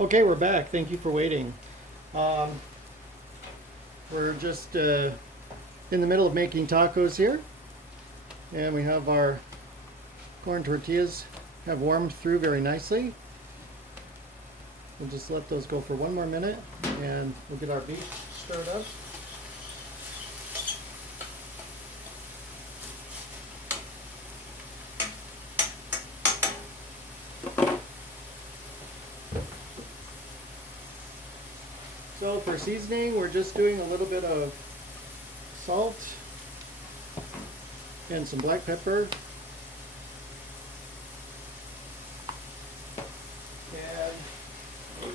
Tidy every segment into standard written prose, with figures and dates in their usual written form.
Okay, we're back. Thank you for waiting. Um, we're just in the middle of making tacos here, and we have our corn tortillas have warmed through very nicely. We'll just let those go for one more minute, and we'll get our beef stirred up. So for seasoning, we're just doing a little bit of salt and some black pepper and a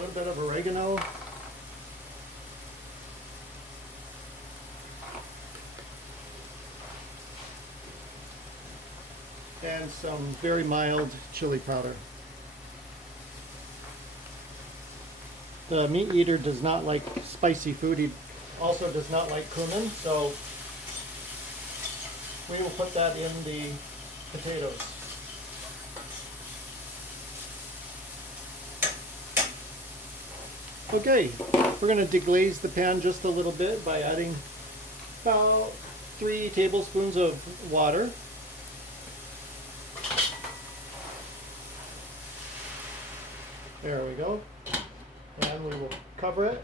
little bit of oregano. And some very mild chili powder. The meat eater does not like spicy food. He also does not like cumin, so we will put that in the potatoes. Okay, we're going to deglaze the pan just a little bit by adding about 3 tablespoons of water. There we go. And we will cover it,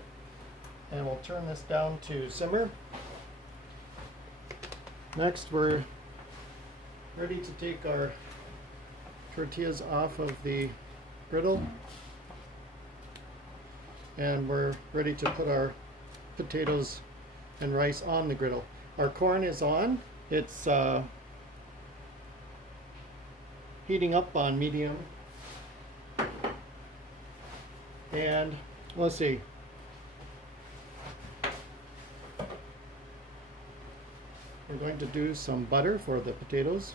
and we'll turn this down to simmer. Next, we're ready to take our tortillas off of the griddle, and we're ready to put our potatoes and rice on the griddle. Our corn is on. It's heating up on medium. And let's see. We're going to do some butter for the potatoes.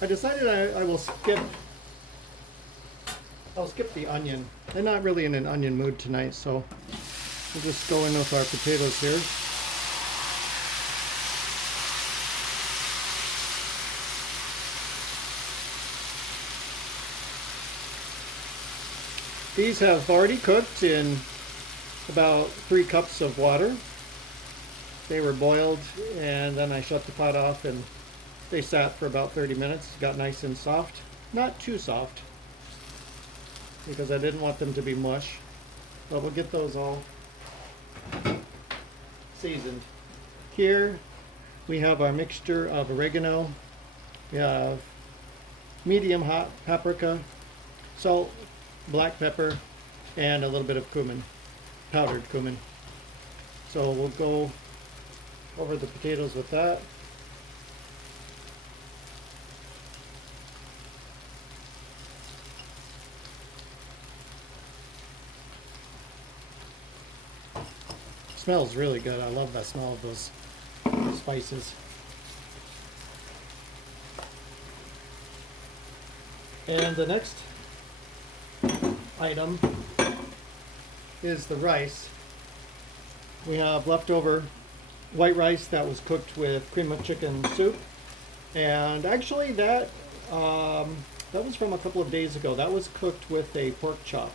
I decided I'll skip the onion. I'm not really in an onion mood tonight, so we'll just go in with our potatoes here. These have already cooked in about 3 cups of water. They were boiled, and then I shut the pot off, and they sat for about 30 minutes. Got nice and soft. Not too soft, because I didn't want them to be mush, but we'll get those all seasoned. Here we have our mixture of oregano, we have medium hot paprika, salt, black pepper, and a little bit of cumin, powdered cumin. So we'll go over the potatoes with that. Smells really good. I love that smell of those spices. And the next item is the rice. We have leftover white rice that was cooked with cream of chicken soup, and actually that was from a couple of days ago. That was cooked with a pork chop.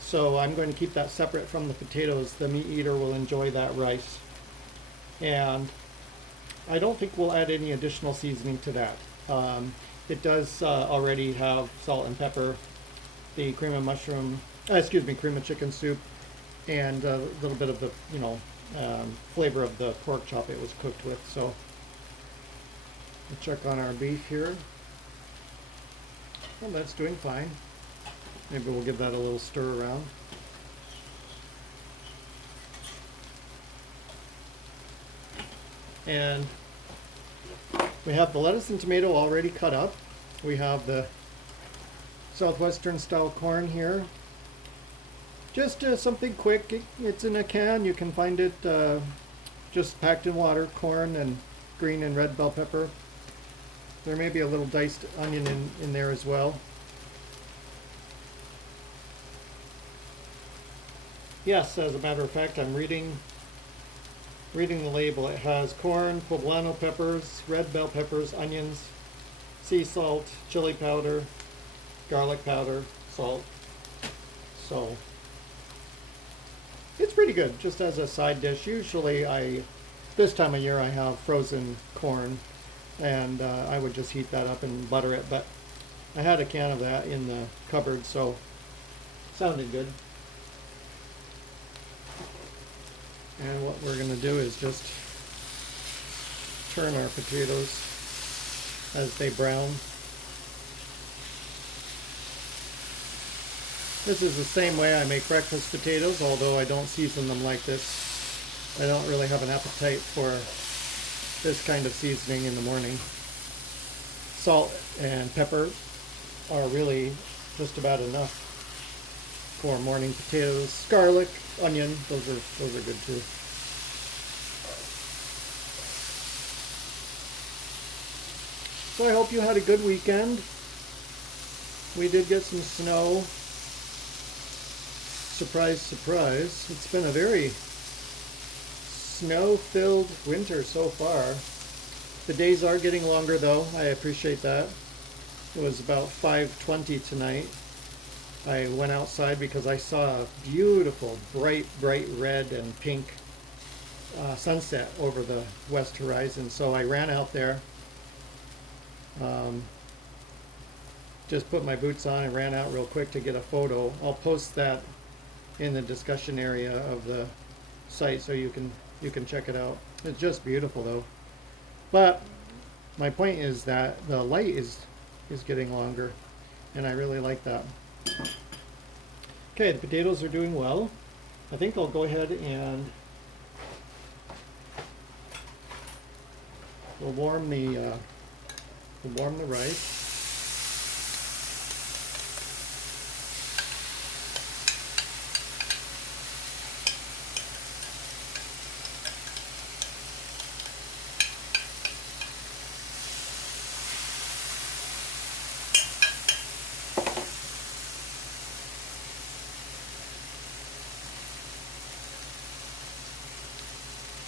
So I'm going to keep that separate from the potatoes. The meat eater will enjoy that rice. And I don't think we'll add any additional seasoning to that. It does already have salt and pepper, the cream of chicken soup, and a little bit of the, flavor of the pork chop it was cooked with. So we'll check on our beef here. Well, that's doing fine. Maybe we'll give that a little stir around. And we have the lettuce and tomato already cut up. We have the Southwestern style corn here. Just something quick. It's in a can. You can find it just packed in water. Corn and green and red bell pepper. There may be a little diced onion in there as well. Yes, as a matter of fact, I'm reading the label. It has corn, poblano peppers, red bell peppers, onions, sea salt, chili powder, garlic powder, salt. So it's pretty good just as a side dish. Usually this time of year I have frozen corn, and I would just heat that up and butter it, but I had a can of that in the cupboard, so sounded good. And what we're going to do is just turn our potatoes as they brown. This is the same way I make breakfast potatoes, although I don't season them like this. I don't really have an appetite for this kind of seasoning in the morning. Salt and pepper are really just about enough for morning potatoes. Garlic, onion, those are good too. So I hope you had a good weekend. We did get some snow. Surprise, surprise. It's been a very snow-filled winter so far. The days are getting longer though. I appreciate that. It was about 5:20 tonight. I went outside because I saw a beautiful, bright red and pink sunset over the west horizon. So I ran out there, just put my boots on and ran out real quick to get a photo. I'll post that in the discussion area of the site so you can check it out. It's just beautiful though. But my point is that the light is getting longer, and I really like that. Okay, the potatoes are doing well. I think I'll go ahead and we'll warm the rice.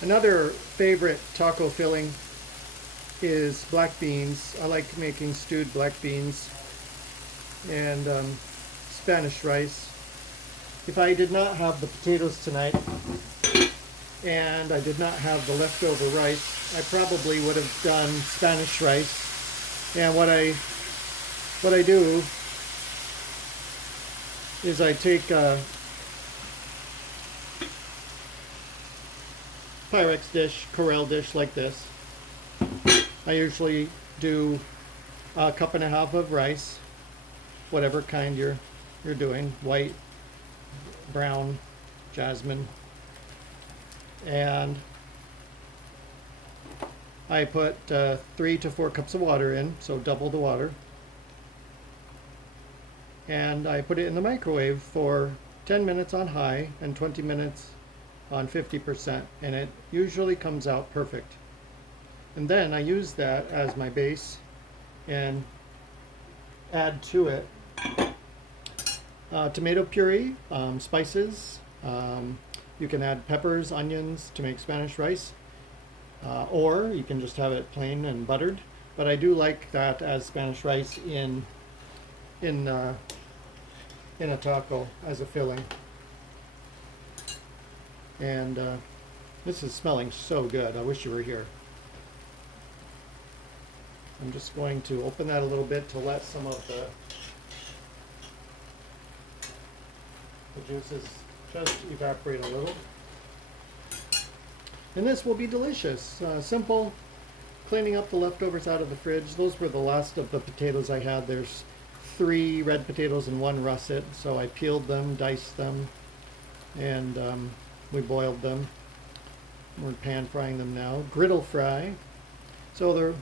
Another favorite taco filling is black beans. I like making stewed black beans and Spanish rice. If I did not have the potatoes tonight and I did not have the leftover rice, I probably would have done Spanish rice. And what I do is I take Pyrex dish, Corelle dish like this. I usually do a cup and a half of rice, whatever kind you're doing, white, brown, jasmine, and I put 3 to 4 cups of water in, so double the water, and I put it in the microwave for 10 minutes on high and 20 minutes on 50%, and it usually comes out perfect. And then I use that as my base and add to it tomato puree, spices. You can add peppers, onions to make Spanish rice, or you can just have it plain and buttered. But I do like that as Spanish rice in a taco as a filling. And this is smelling so good. I wish you were here. I'm just going to open that a little bit to let some of the juices just evaporate a little. And this will be delicious. Simple, cleaning up the leftovers out of the fridge. Those were the last of the potatoes I had. There's 3 red potatoes and 1 russet. So I peeled them, diced them, and we boiled them. We're pan frying them now. Griddle fry. So there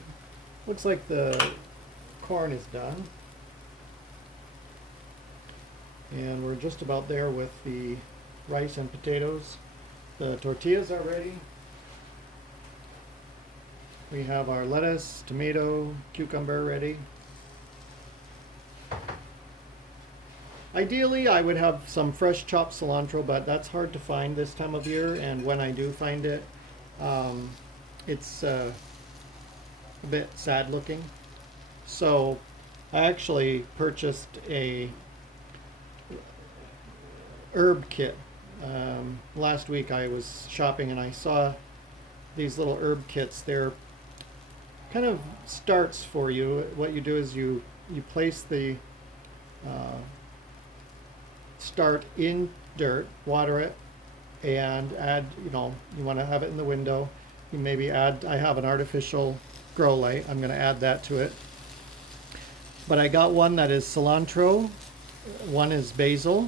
looks like the corn is done. And we're just about there with the rice and potatoes. The tortillas are ready. We have our lettuce, tomato, cucumber ready. Ideally, I would have some fresh chopped cilantro, but that's hard to find this time of year. And when I do find it, um, it's a bit sad looking. So I actually purchased a herb kit. Last week I was shopping and I saw these little herb kits. They're kind of starts for you. What you do is you place the uh, start in dirt, water it, and add, you want to have it in the window. You maybe add, I have an artificial grow light. I'm going to add that to it. But I got one that is cilantro, one is basil,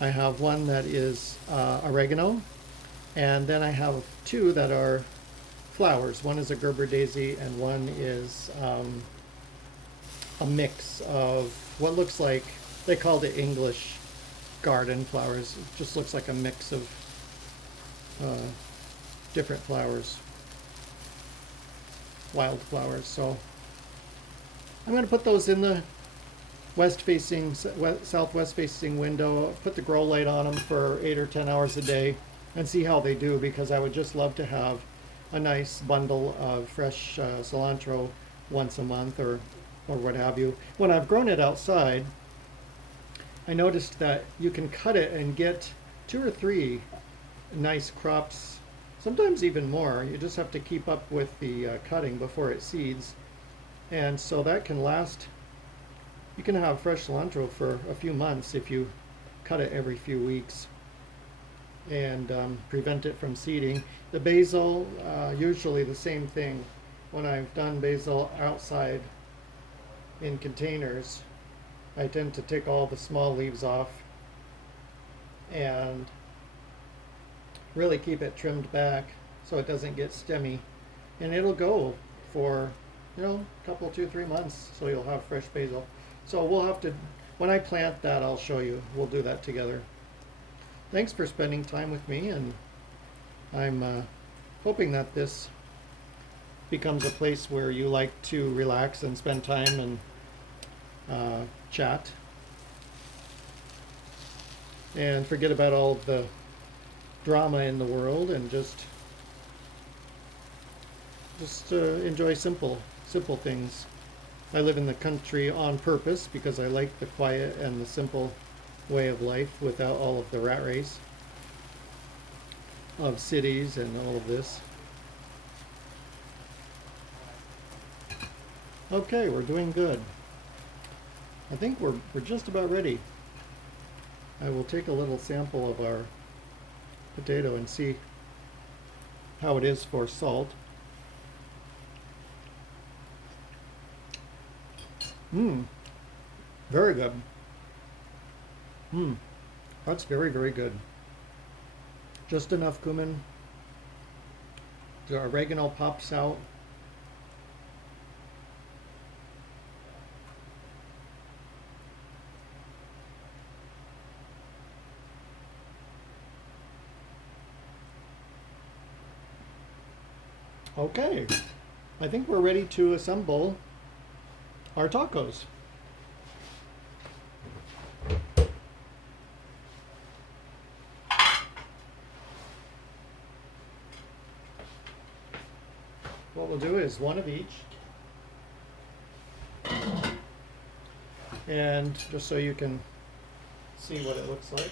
I have one that is oregano, and then I have two that are flowers. One is a Gerber daisy, and one is a mix of what looks like, they called it English garden flowers. It just looks like a mix of different flowers, wild flowers. So I'm going to put those in the southwest facing window, put the grow light on them for 8 or 10 hours a day and see how they do, because I would just love to have a nice bundle of fresh cilantro once a month or what have you. When I've grown it outside, I noticed that you can cut it and get 2 or 3 nice crops, sometimes even more. You just have to keep up with the cutting before it seeds. And so that can last, you can have fresh cilantro for a few months if you cut it every few weeks and prevent it from seeding. The basil, usually the same thing. When I've done basil outside in containers, I tend to take all the small leaves off and really keep it trimmed back so it doesn't get stemmy, and it'll go for a couple, 2-3 months, so you'll have fresh basil. So we'll have to, when I plant that, I'll show you. We'll do that together. Thanks for spending time with me, and I'm hoping that this becomes a place where you like to relax and spend time and chat and forget about all the drama in the world and just enjoy simple things. I live in the country on purpose because I like the quiet and the simple way of life without all of the rat race of cities and all of this. Okay, we're doing good. I think we're just about ready. I will take a little sample of our potato and see how it is for salt. Very good. That's very, very good. Just enough cumin. The oregano pops out. Okay, I think we're ready to assemble our tacos. What we'll do is one of each. And just so you can see what it looks like.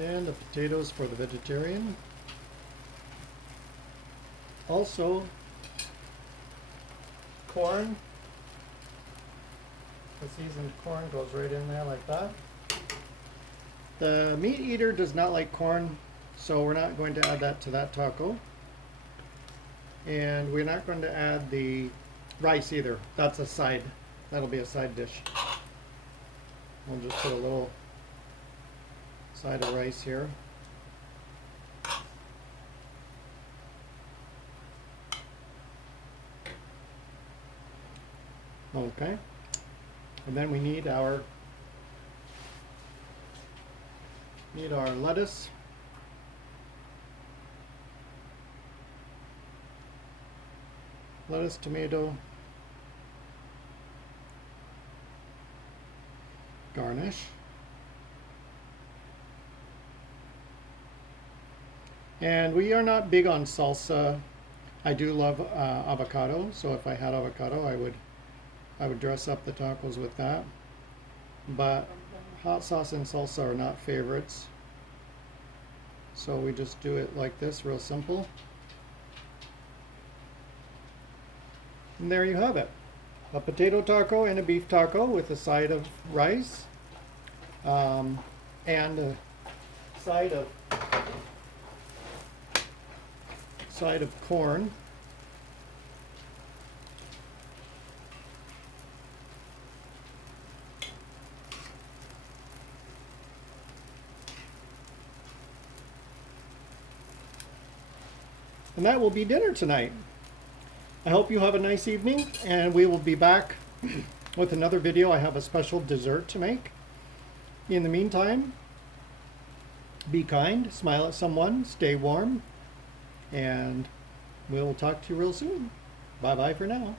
And the potatoes for the vegetarian. Also, corn. The seasoned corn goes right in there like that. The meat eater does not like corn, so we're not going to add that to that taco. And we're not going to add the rice either. That's a side. That'll be a side dish. We'll just put a little side of rice here. Okay. And then we need our lettuce. Lettuce, tomato, garnish. And we are not big on salsa. I do love avocado, so if I had avocado, I would dress up the tacos with that. But hot sauce and salsa are not favorites. So we just do it like this, real simple. And there you have it. A potato taco and a beef taco with a side of rice and a side of corn. And that will be dinner tonight. I hope you have a nice evening, and we will be back with another video. I have a special dessert to make. In the meantime, be kind, smile at someone, stay warm, and we'll talk to you real soon. Bye-bye for now.